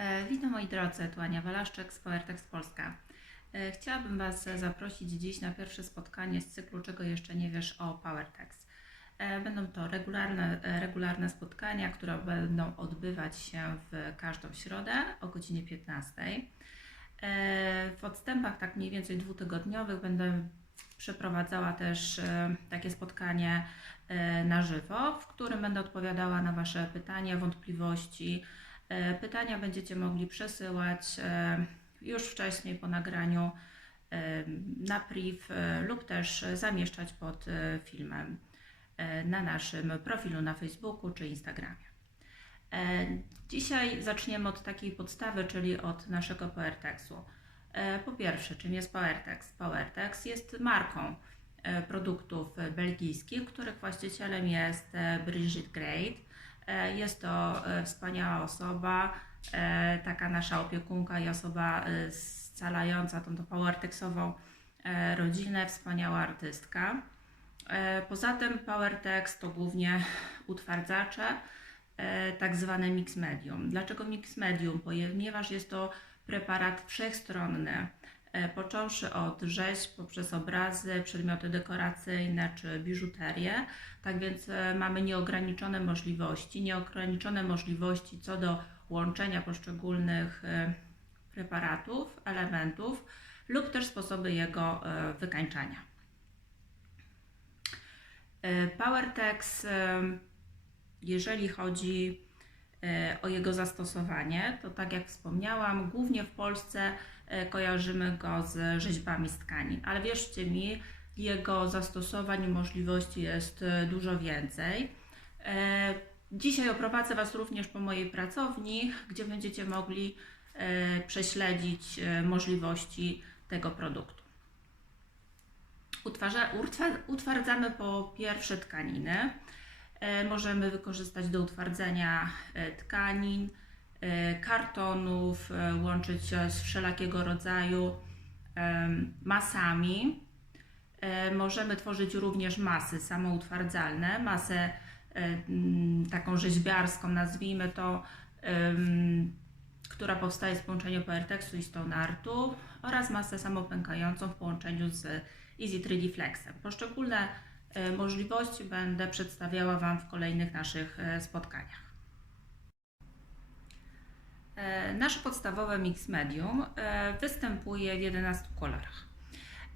E, Witam moi drodzy, tu Ania Walaszczyk z PowerText Polska. E, Chciałabym Was zaprosić dziś na pierwsze spotkanie z cyklu Czego jeszcze nie wiesz o PowerText. E, Będą to regularne, regularne spotkania, które będą odbywać się w każdą środę o godzinie 15. E, W odstępach tak mniej więcej dwutygodniowych będę przeprowadzała też takie spotkanie na żywo, w którym będę odpowiadała na Wasze pytania, wątpliwości. E, Pytania będziecie mogli przesyłać e, już wcześniej po nagraniu e, na priv lub też zamieszczać pod filmem na naszym profilu na Facebooku czy Instagramie. Dzisiaj zaczniemy od takiej podstawy, czyli od naszego PowerTextu. E, Po pierwsze, czym jest PowerText? PowerText jest marką produktów belgijskich, których właścicielem jest Brigitte Great. E, Jest to e, wspaniała osoba, e, taka nasza opiekunka i osoba scalająca tą, tą PowerTexową rodzinę, wspaniała artystka. Poza tym PowerText to głównie utwardzacze, tak zwane mix medium. Dlaczego mix medium? Ponieważ jest to preparat wszechstronny, począwszy od rzeźb poprzez obrazy, przedmioty dekoracyjne czy biżuterię. Tak więc e, mamy nieograniczone możliwości, nieograniczone możliwości co do łączenia poszczególnych e, preparatów, elementów lub też sposoby jego e, wykańczania. E, PowerTex, e, jeżeli chodzi e, o jego zastosowanie, to tak jak wspomniałam, głównie w Polsce e, kojarzymy go z rzeźbami z tkanin, ale wierzcie mi, jego zastosowań i możliwości jest e, dużo więcej. E, Dzisiaj oprowadzę Was również po mojej pracowni, gdzie będziecie mogli e, prześledzić e, możliwości tego produktu. Utwardzamy po pierwsze tkaniny. E, Możemy wykorzystać do utwardzenia e, tkanin, e, kartonów, łączyć z wszelakiego rodzaju masami. Możemy tworzyć również masy samoutwardzalne, masę mm, taką rzeźbiarską, nazwijmy to, em, która powstaje z połączenia PowerTextu i Stone Artu oraz masę samopękającą w połączeniu z Easy 3D Flexem. Poszczególne możliwości będę przedstawiała Wam w kolejnych naszych e, spotkaniach. E, Nasze podstawowe mix medium e, występuje w 11 kolorach,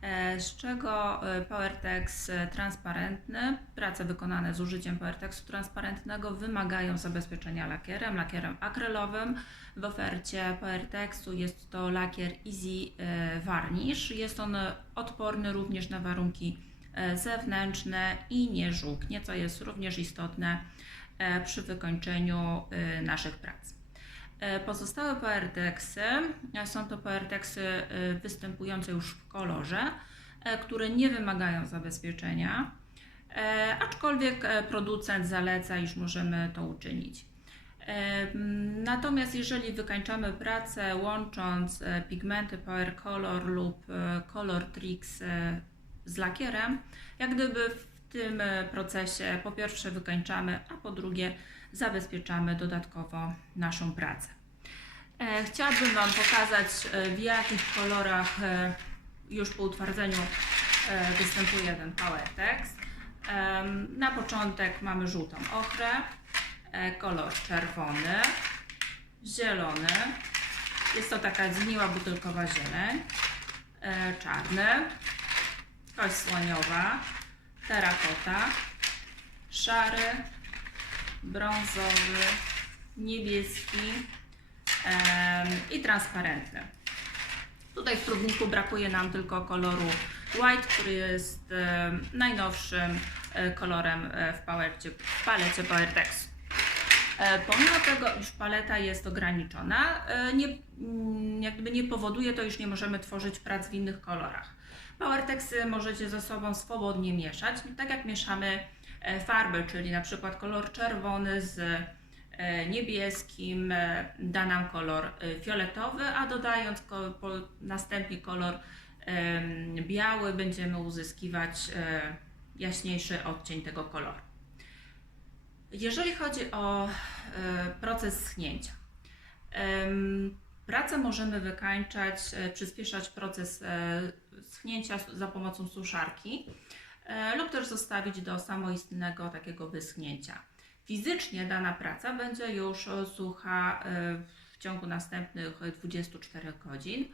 e, z czego e, PowerTex e, transparentny, prace wykonane z użyciem PowerTextu transparentnego wymagają zabezpieczenia lakierem, lakierem akrylowym. W ofercie PowerTextu jest to lakier Easy e, Varnish. Jest on odporny również na warunki e, zewnętrzne i nie żółknie, co jest również istotne e, przy wykończeniu e, naszych prac. E, Pozostałe PRTX-y e, są to PRTX-y e, występujące już w kolorze, e, które nie wymagają zabezpieczenia, e, aczkolwiek e, producent zaleca, iż możemy to uczynić. E, Natomiast jeżeli wykańczamy pracę łącząc e, pigmenty Power Color lub e, Color Tricks e, z lakierem, jak gdyby w tym e, procesie po pierwsze wykańczamy, a po drugie zabezpieczamy dodatkowo naszą pracę. E, Chciałabym Wam pokazać e, w jakich kolorach już po utwardzeniu występuje ten. Em, Na początek mamy żółtą ochrę, kolor czerwony, zielony, jest to taka zgniła butelkowa zieleń, czarny, kość słoniowa, terakota, szary, brązowy, niebieski i transparentny. Tutaj w próbniku brakuje nam tylko koloru white, który jest najnowszym e, kolorem e, w, palecie, w palecie PowerText. E, Pomimo tego, iż paleta jest ograniczona, nie, mm, nie powoduje to, iż nie możemy tworzyć prac w innych kolorach. PowerTexy możecie ze sobą swobodnie mieszać, tak jak mieszamy e, farby, czyli na przykład kolor czerwony z e, niebieskim e, da nam kolor fioletowy, a dodając następnie kolor biały będziemy uzyskiwać jaśniejszy odcień tego koloru. Jeżeli chodzi o proces schnięcia, Pracę możemy wykańczać, przyspieszać proces schnięcia za pomocą suszarki e, lub też zostawić do samoistnego takiego wyschnięcia. Fizycznie dana praca będzie już e, sucha e, w ciągu następnych 24 godzin.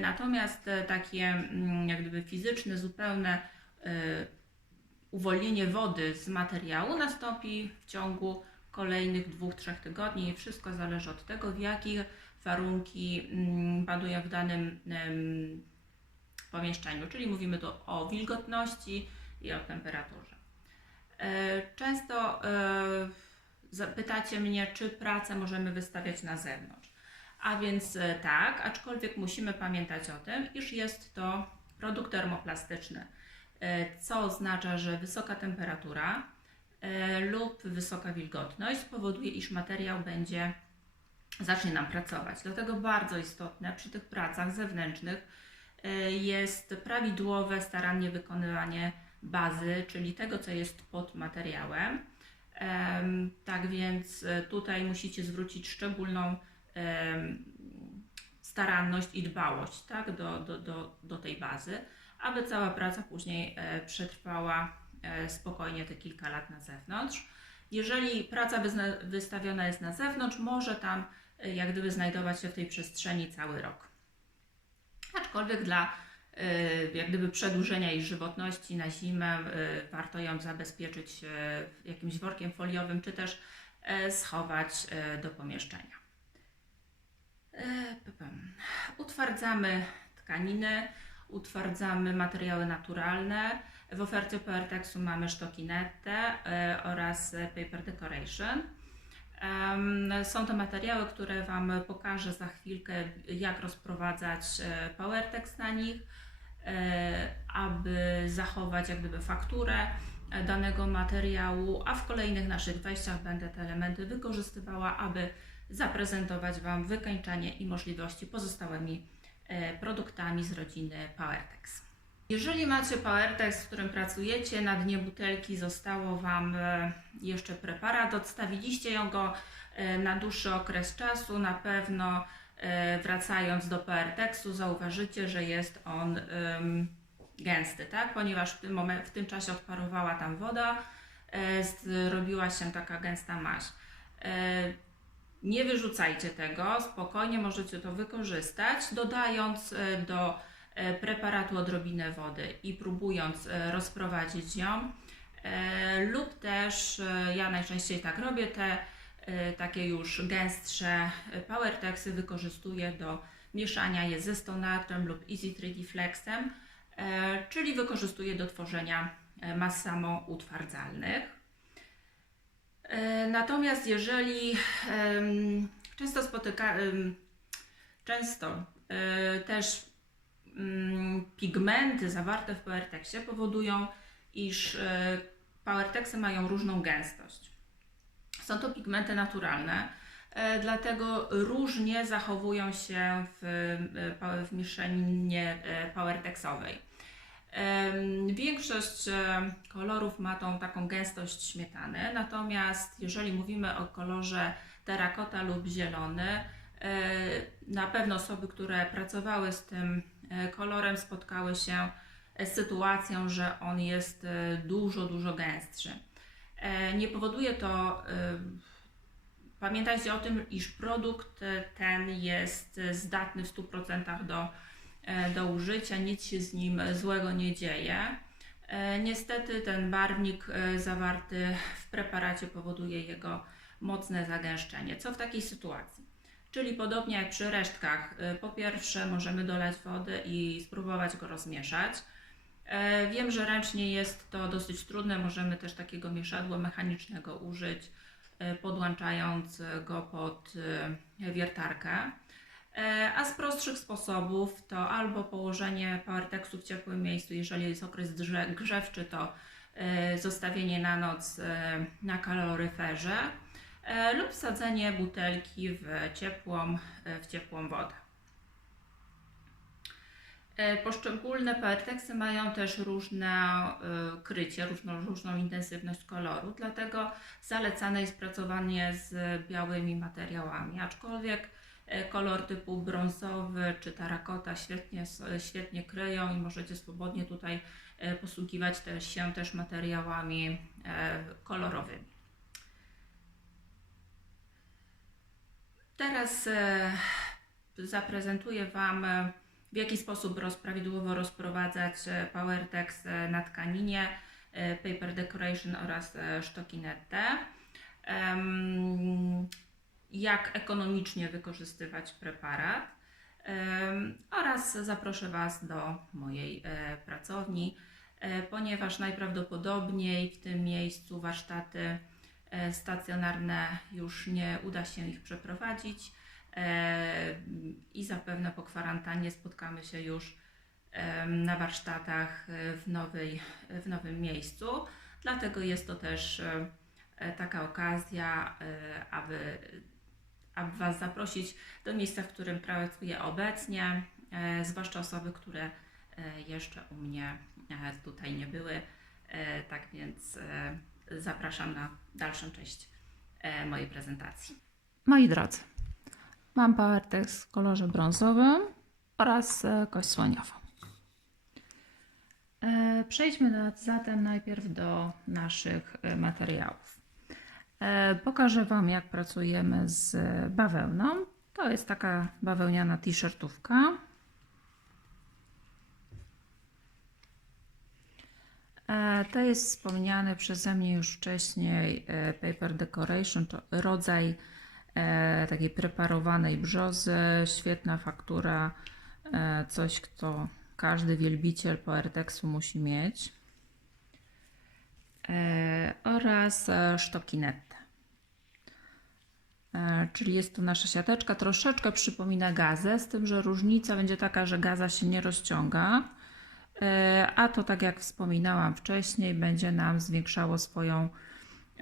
Natomiast takie mm, jak gdyby fizyczne, zupełne uwolnienie wody z materiału nastąpi w ciągu kolejnych dwóch, trzech tygodni. Wszystko zależy od tego, w jakich warunki mm, panują w danym pomieszczeniu, czyli mówimy tu o wilgotności i o temperaturze. E, Często e, zapytacie mnie, czy pracę możemy wystawiać na zewnątrz. A więc e, tak, aczkolwiek musimy pamiętać o tym, iż jest to produkt termoplastyczny, co oznacza, że wysoka temperatura lub wysoka wilgotność spowoduje, iż materiał będzie zacznie nam pracować. Dlatego bardzo istotne przy tych pracach zewnętrznych jest prawidłowe, starannie wykonywanie bazy, czyli tego, co jest pod materiałem. Em, Tak więc e, tutaj musicie zwrócić szczególną staranność i dbałość tak, do, do, do, do tej bazy, aby cała praca później e, przetrwała e, spokojnie te kilka lat na zewnątrz. Jeżeli praca wystawiona jest na zewnątrz, może tam e, jak gdyby znajdować się w tej przestrzeni cały rok. Aczkolwiek dla e, jak gdyby przedłużenia jej żywotności na zimę e, warto ją zabezpieczyć e, jakimś workiem foliowym, czy też e, schować e, do pomieszczenia. E. Utwardzamy tkaniny, utwardzamy materiały naturalne. W ofercie PRTexu mamy sztoki nette e, oraz paper decoration. Są to materiały, które Wam pokażę za chwilkę, jak rozprowadzać e, PowerTex na nich, e, aby zachować jak gdyby fakturę e, danego materiału, a w kolejnych naszych wejściach będę te elementy wykorzystywała, aby zaprezentować Wam wykańczanie i możliwości pozostałymi produktami z rodziny PowerTex. Jeżeli macie PowerTex, w którym pracujecie, na dnie butelki zostało Wam e, jeszcze preparat, odstawiliście ją go e, na dłuższy okres czasu, na pewno e, wracając do PowerTexu zauważycie, że jest on gęsty, tak? ponieważ w tym, momen- w tym czasie odparowała tam woda, zrobiła się taka gęsta maź. E, nie wyrzucajcie tego, spokojnie możecie to wykorzystać, dodając do preparatu odrobinę wody i próbując e, rozprowadzić ją. E, lub też, e, ja najczęściej tak robię, te e, takie już gęstsze e, powertexy wykorzystuję do mieszania je ze stonatrem lub Easy 3D Flexem, e, czyli wykorzystuję do tworzenia e, mas samoutwardzalnych. E, Natomiast jeżeli często spotyka, często e, też pigmenty zawarte w PowerTexie powodują, iż e, PowerTexy mają różną gęstość. Są to pigmenty naturalne, e, dlatego różnie zachowują się w, e, w mieszaninie PowerTexowej. Większość kolorów ma tą taką gęstość śmietany, natomiast jeżeli mówimy o kolorze terakota lub zielony, na pewno osoby, które pracowały z tym kolorem, spotkały się z sytuacją, że on jest e, dużo, dużo gęstszy. E, Nie powoduje to, e, pamiętajcie o tym, iż produkt e, ten jest e, zdatny w 100% do e, do użycia, nic się z nim złego nie dzieje. E, Niestety ten barwnik e, zawarty w preparacie powoduje jego mocne zagęszczenie. Co w takiej sytuacji? Czyli podobnie jak przy resztkach, e, po pierwsze możemy dolać wody i spróbować go rozmieszać. E, Wiem, że ręcznie jest to dosyć trudne, możemy też takiego mieszadła mechanicznego użyć, e, podłączając go pod e, wiertarkę. A z prostszych sposobów to albo położenie PowerTexu w ciepłym miejscu, jeżeli jest okres grzewczy, to zostawienie na noc na kaloryferze lub wsadzenie butelki w ciepłą, e, w ciepłą wodę. E, Poszczególne PowerTexy mają też różne e, krycie, różną, różną intensywność koloru, dlatego zalecane jest pracowanie z białymi materiałami, aczkolwiek e, kolor typu brązowy czy tarakota świetnie, świetnie kryją i możecie swobodnie tutaj e, posługiwać też się też materiałami e, kolorowymi. Teraz e, zaprezentuję Wam, e, w jaki sposób prawidłowo rozprowadzać e, PowerTex na tkaninie, Paper Decoration oraz sztoki nette. Em, Jak ekonomicznie wykorzystywać preparat oraz zaproszę Was do mojej pracowni, ponieważ najprawdopodobniej w tym miejscu warsztaty stacjonarne już nie uda się ich przeprowadzić e, i zapewne po kwarantannie spotkamy się już na warsztatach e, w, nowej, w nowym miejscu. Dlatego jest to też e, e, taka okazja, e, aby, aby Was zaprosić do miejsca, w którym pracuję obecnie, e, zwłaszcza osoby, które e, jeszcze u mnie e, tutaj nie były. E, Tak więc e, zapraszam na dalszą część e, mojej prezentacji. Moi drodzy, mam PowerTex w kolorze brązowym oraz e, kość słoniową. E, Przejdźmy zatem najpierw do naszych materiałów. Pokażę Wam, jak pracujemy z bawełną. To jest taka bawełniana t-shirtówka. To jest wspomniany przeze mnie już wcześniej e, Paper Decoration, to rodzaj e, takiej preparowanej brzozy, świetna faktura, e, coś, kto każdy wielbiciel PowerTexu musi mieć. E, oraz e, sztoki nette. E, Czyli jest to nasza siateczka, troszeczkę przypomina gazę, z tym, że różnica będzie taka, że gaza się nie rozciąga, e, a to tak jak wspominałam wcześniej, będzie nam zwiększało swoją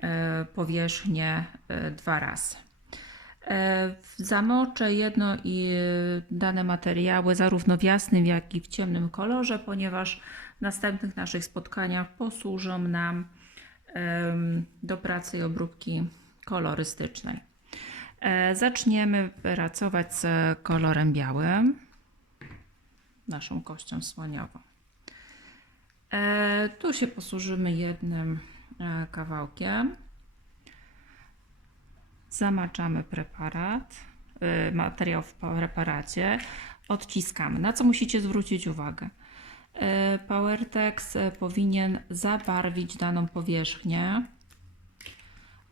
e, powierzchnię e, dwa razy. E, Zamoczę jedno i dane materiały zarówno w jasnym, jak i w ciemnym kolorze, ponieważ w następnych naszych spotkaniach posłużą nam do pracy i obróbki kolorystycznej. E, Zaczniemy pracować z kolorem białym, naszą kością słoniową. E, Tu się posłużymy jednym e, kawałkiem. Zamaczamy preparat, y, materiał w preparacie, odciskamy. Na co musicie zwrócić uwagę? PowerTex powinien zabarwić daną powierzchnię.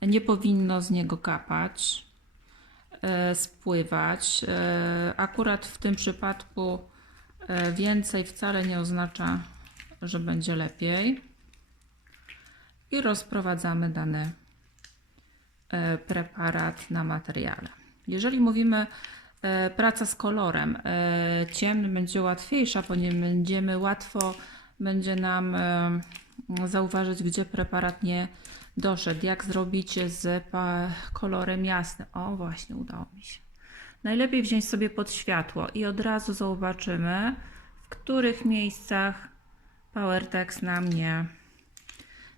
Nie powinno z niego kapać, spływać. Akurat w tym przypadku więcej wcale nie oznacza, że będzie lepiej. I rozprowadzamy dane e, preparat na materiale. Jeżeli mówimy e, praca z kolorem e, ciemnym będzie łatwiejsza, ponieważ będziemy łatwo będzie nam zauważyć, gdzie preparat nie doszedł. Jak zrobić z kolorem jasnym? O, właśnie udało mi się. Najlepiej wziąć sobie pod światło i od razu zobaczymy, w których miejscach PowerText nam nie,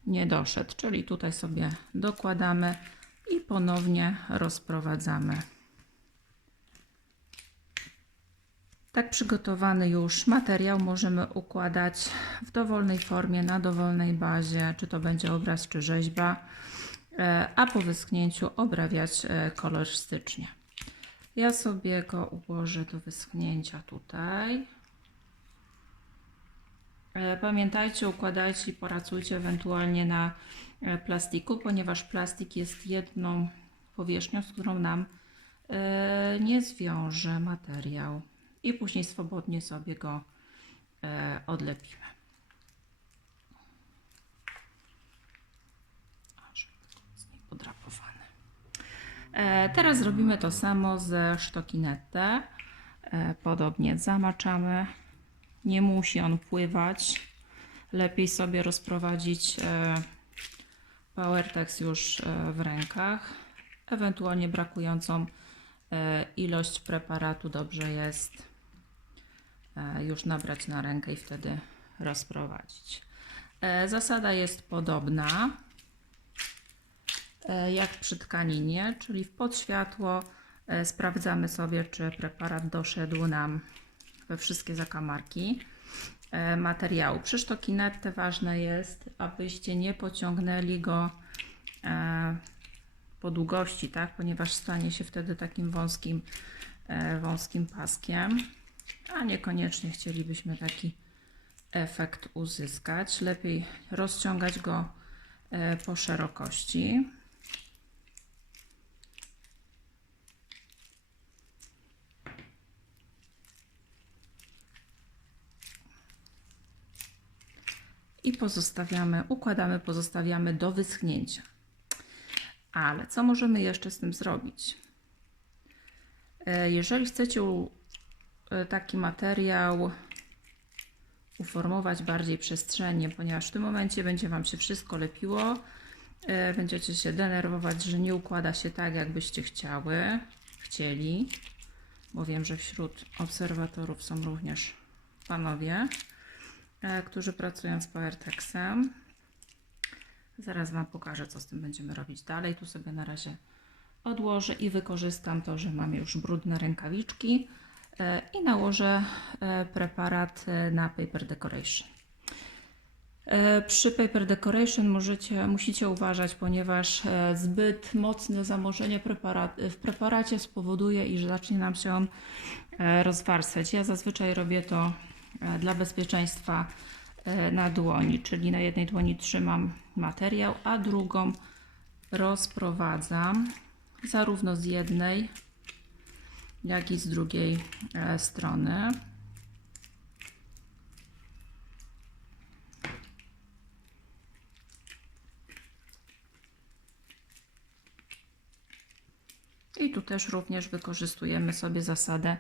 nie doszedł. Czyli tutaj sobie dokładamy i ponownie rozprowadzamy. Tak przygotowany już materiał możemy układać w dowolnej formie, na dowolnej bazie, czy to będzie obraz, czy rzeźba, e, a po wyschnięciu obrabiać e, kolorystycznie. Ja sobie go ułożę do wyschnięcia tutaj. E, Pamiętajcie, układajcie i pracujcie ewentualnie na e, plastiku, ponieważ plastik jest jedną powierzchnią, z którą nam e, nie zwiąże materiał i później swobodnie sobie go odlepimy. Teraz zrobimy to samo ze sztokinette. E, Podobnie zamaczamy. Nie musi on pływać. Lepiej sobie rozprowadzić e, PowerTex już e, w rękach. Ewentualnie brakującą e, ilość preparatu dobrze jest już nabrać na rękę i wtedy rozprowadzić. Zasada jest podobna jak przy tkaninie, czyli w podświatło sprawdzamy sobie, czy preparat doszedł nam we wszystkie zakamarki e, materiału. Przy ważne jest, abyście nie pociągnęli go e, po długości, tak? ponieważ stanie się wtedy takim wąskim, e, wąskim paskiem, a niekoniecznie chcielibyśmy taki efekt uzyskać. Lepiej rozciągać go po szerokości. I pozostawiamy, układamy, pozostawiamy do wyschnięcia. Ale co możemy jeszcze z tym zrobić? E, Jeżeli chcecie e, taki materiał uformować bardziej przestrzennie, ponieważ w tym momencie będzie Wam się wszystko lepiło, e, będziecie się denerwować, że nie układa się tak, jakbyście chciały, chcieli, bo wiem, że wśród obserwatorów są również panowie, którzy pracują z PowerTexem. Zaraz Wam pokażę, co z tym będziemy robić dalej. Tu sobie na razie odłożę i wykorzystam to, że mam już brudne rękawiczki e, i nałożę e, preparat e, na Paper Decoration. E, Przy Paper Decoration możecie, musicie uważać, ponieważ e, zbyt mocne zamorzenie preparat, w preparacie spowoduje, iż zacznie nam się on e, rozwarstwiać. Ja zazwyczaj robię to e, dla bezpieczeństwa e, na dłoni, czyli na jednej dłoni trzymam materiał, a drugą rozprowadzam zarówno z jednej, jak i z drugiej e, strony. I tu też również wykorzystujemy sobie zasadę,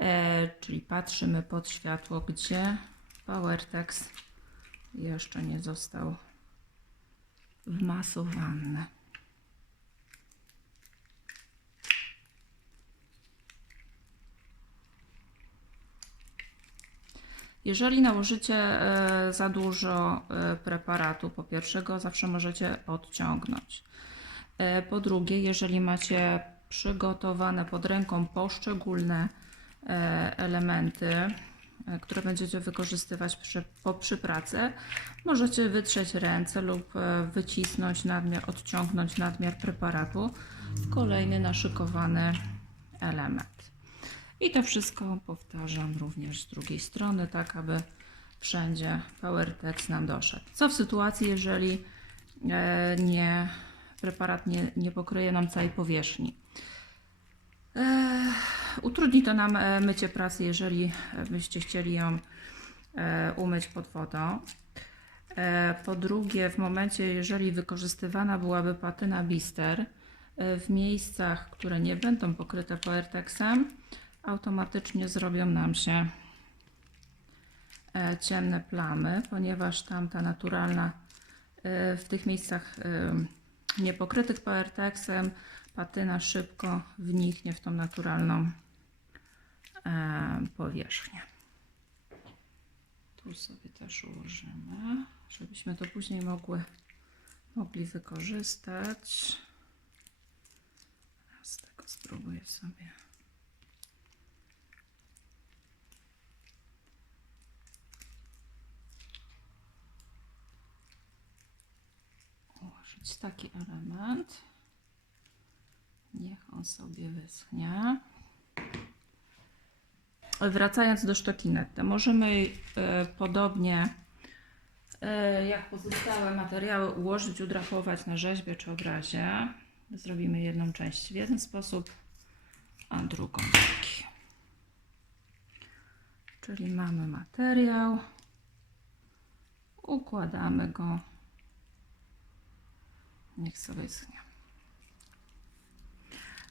e, czyli patrzymy pod światło, gdzie PowerTex jeszcze nie został wmasowany. Jeżeli nałożycie e, za dużo e, preparatu, po pierwsze go zawsze możecie odciągnąć. E, Po drugie, jeżeli macie przygotowane pod ręką poszczególne elementy, e, które będziecie wykorzystywać przy, po, przy pracy, możecie wytrzeć ręce lub e, wycisnąć nadmiar, odciągnąć nadmiar preparatu kolejny naszykowany element. I to wszystko powtarzam również z drugiej strony, tak aby wszędzie PowerTex nam doszedł. Co w sytuacji, jeżeli e, nie, preparat nie, nie pokryje nam całej powierzchni? E, utrudni to nam e, mycie pracy, jeżeli byście chcieli ją e, umyć pod wodą. E, Po drugie, w momencie, jeżeli wykorzystywana byłaby patyna blister e, w miejscach, które nie będą pokryte PowerTexem, automatycznie zrobią nam się e, ciemne plamy, ponieważ tam ta naturalna e, w tych miejscach e, niepokrytych PowerTexem patyna szybko wniknie w tą naturalną e, powierzchnię. Tu sobie też ułożymy, żebyśmy to później mogły, mogli wykorzystać. Z tego spróbuję sobie. ułożyć taki element. Niech on sobie wyschnie. Wracając do sztokinety, możemy e, podobnie e, jak pozostałe materiały ułożyć, udrapować na rzeźbie czy obrazie. Zrobimy jedną część w jeden sposób, a drugą drugi. Czyli mamy materiał, układamy go Niech sobie schnie.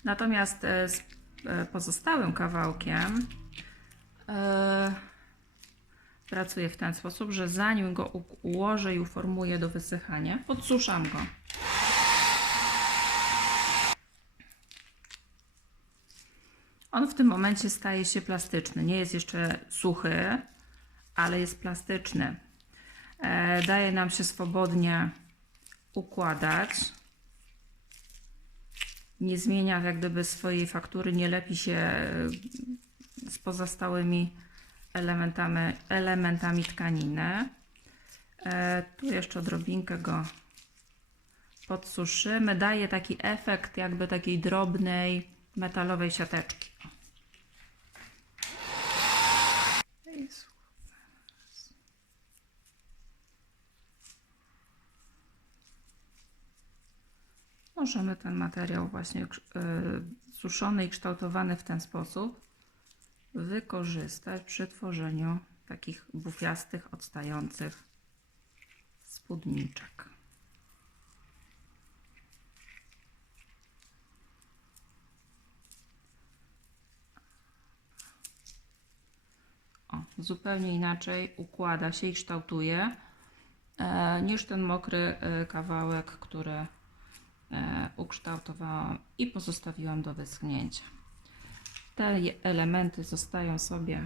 Natomiast e, z e, pozostałym kawałkiem e, pracuję w ten sposób, że zanim go ułożę i uformuję do wysychania, podsuszam go. On w tym momencie staje się plastyczny. Nie jest jeszcze suchy, ale jest plastyczny. Daje nam się swobodnie układać. Nie zmienia jak gdyby swojej faktury, nie lepi się e, z pozostałymi elementami, elementami tkaniny. E, tu jeszcze odrobinkę go podsuszymy. Daje taki efekt jakby takiej drobnej metalowej siateczki. Możemy ten materiał właśnie y, suszony i kształtowany w ten sposób wykorzystać przy tworzeniu takich bufiastych, odstających spódniczek. O, zupełnie inaczej układa się i kształtuje e, niż ten mokry e, kawałek, który e, ukształtowałam i pozostawiłam do wyschnięcia. Te elementy zostają sobie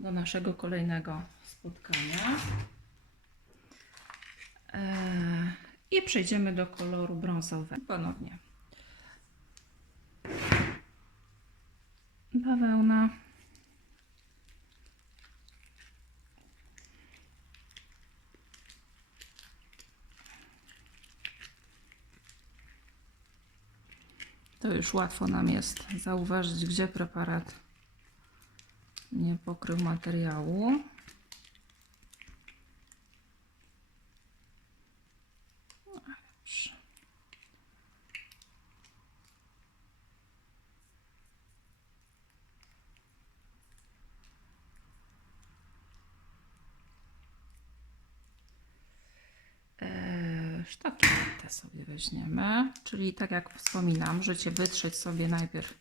do naszego kolejnego spotkania. E, I przejdziemy do koloru brązowego ponownie. Bawełna. To już łatwo nam jest zauważyć, gdzie preparat nie pokrył materiału. Dobrze. Eee, Sztaki te sobie czyli tak jak wspominam, możecie wytrzeć sobie najpierw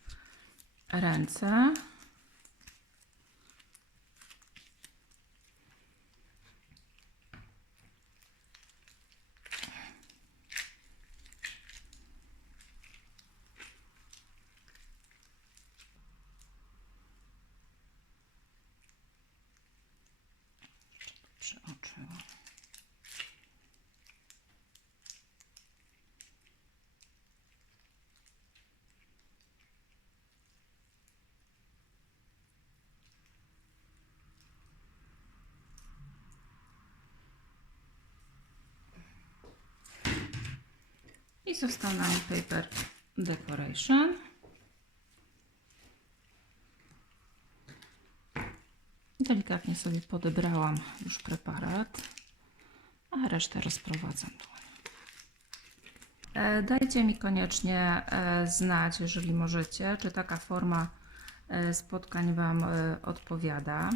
ręce. I został nam paper decoration. Delikatnie sobie podebrałam już preparat, a resztę rozprowadzam tu. E, Dajcie mi koniecznie e, znać, jeżeli możecie, czy taka forma e, spotkań Wam odpowiada.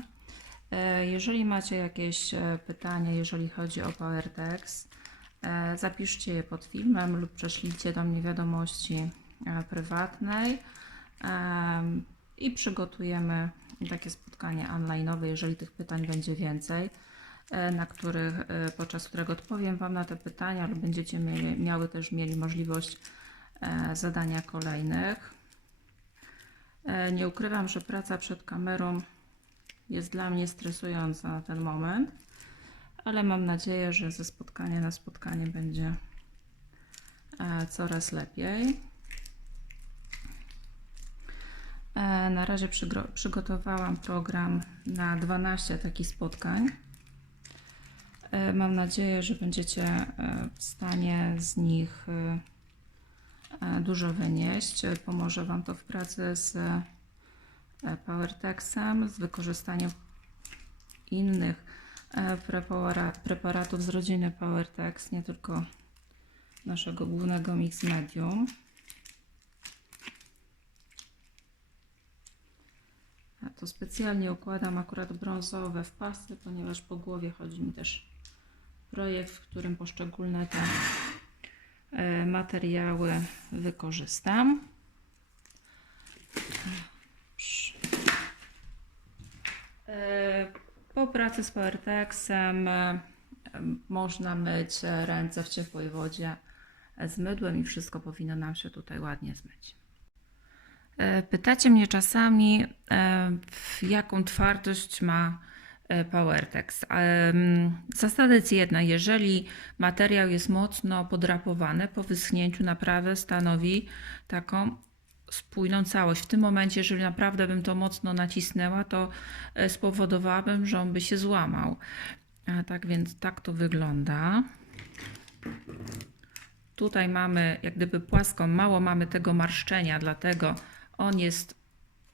Jeżeli macie jakieś pytania, jeżeli chodzi o PowerText, zapiszcie je pod filmem lub prześlijcie do mnie wiadomości e, prywatnej i przygotujemy takie spotkanie online'owe, jeżeli tych pytań będzie więcej, e, na których, e, podczas którego odpowiem Wam na te pytania, lub będziecie mieli, miały też mieli możliwość e, zadania kolejnych. E, Nie ukrywam, że praca przed kamerą jest dla mnie stresująca na ten moment, ale mam nadzieję, że ze spotkania na spotkanie będzie e, coraz lepiej. E, Na razie przygotowałam program na 12 takich spotkań. E, Mam nadzieję, że będziecie w stanie z nich dużo wynieść. Pomoże Wam to w pracy z PowerTexem, z wykorzystaniem innych e, prepara- preparatów z rodziny PowerTex, nie tylko naszego głównego mix medium. Ja to specjalnie układam akurat brązowe w pasy, ponieważ po głowie chodzi mi też projekt, w którym poszczególne te e, materiały wykorzystam. E, Po pracy z PowerTexem e, można myć ręce w ciepłej wodzie z mydłem i wszystko powinno nam się tutaj ładnie zmyć. E, Pytacie mnie czasami, e, jaką twardość ma e, PowerText. Em, Zasada jest jedna, jeżeli materiał jest mocno podrapowany, po wyschnięciu naprawdę stanowi taką spójną całość. W tym momencie, jeżeli naprawdę bym to mocno nacisnęła, to e, spowodowałabym, że on by się złamał. A tak więc tak to wygląda. Tutaj mamy jak gdyby płaską, mało mamy tego marszczenia, dlatego on jest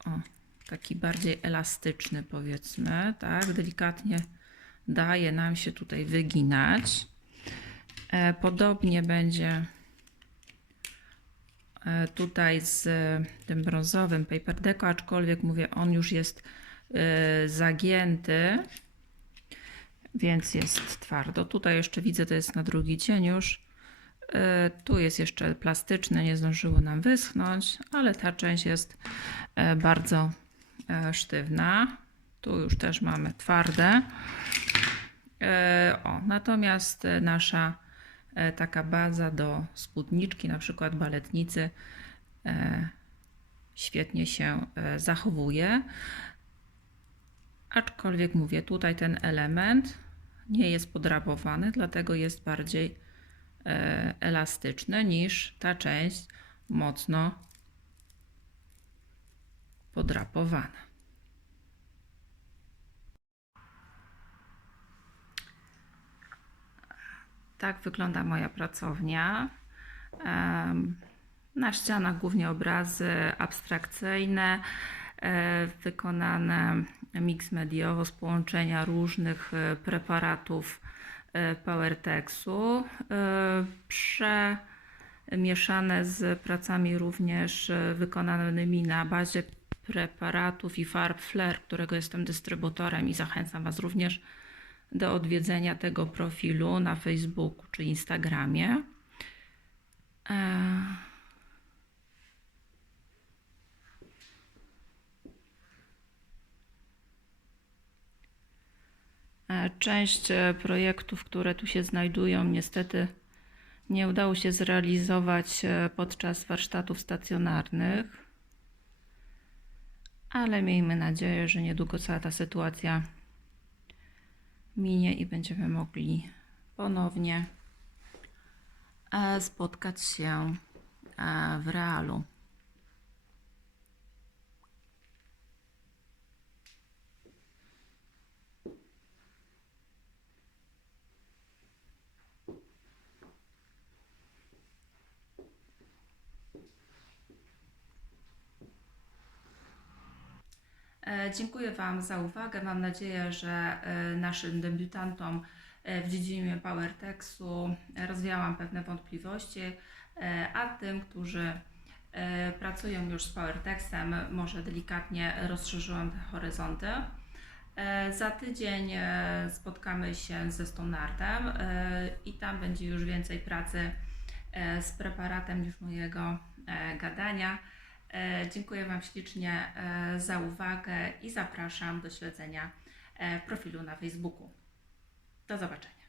o, taki bardziej elastyczny, powiedzmy, tak? Delikatnie daje nam się tutaj wyginać. E, podobnie będzie tutaj z tym brązowym paper deco, aczkolwiek mówię, on już jest e, zagięty, więc jest twardo. Tutaj jeszcze widzę, to jest na drugi dzień już. E, Tu jest jeszcze plastyczne, nie zdążyło nam wyschnąć, ale ta część jest e, bardzo e, sztywna. Tu już też mamy twarde. E, O, natomiast e, nasza e, taka baza do spódniczki, na przykład baletnicy, e, świetnie się e, zachowuje. Aczkolwiek mówię, tutaj ten element nie jest podrapowany, dlatego jest bardziej e, elastyczny niż ta część mocno podrapowana. Tak wygląda moja pracownia. Na ścianach głównie obrazy abstrakcyjne, e, wykonane mix mediowo z połączenia różnych e, preparatów e, PowerTexu, przemieszane z pracami również wykonanymi na bazie preparatów i farb Flair, którego jestem dystrybutorem i zachęcam Was również do odwiedzenia tego profilu na Facebooku czy Instagramie. E, E, Część e, projektów, które tu się znajdują, niestety nie udało się zrealizować podczas warsztatów stacjonarnych, ale miejmy nadzieję, że niedługo cała ta sytuacja minie i będziemy mogli ponownie e, spotkać się e, w realu. E, Dziękuję Wam za uwagę. Mam nadzieję, że e, naszym debiutantom e, w dziedzinie PowerTexu rozwiałam pewne wątpliwości, e, a tym, którzy e, pracują już z PowerTexem, może delikatnie rozszerzyłam te horyzonty. E, Za tydzień e, spotkamy się ze Stonartem e, i tam będzie już więcej pracy e, z preparatem niż mojego e, gadania. E, Dziękuję Wam ślicznie e, za uwagę i zapraszam do śledzenia e, profilu na Facebooku. Do zobaczenia.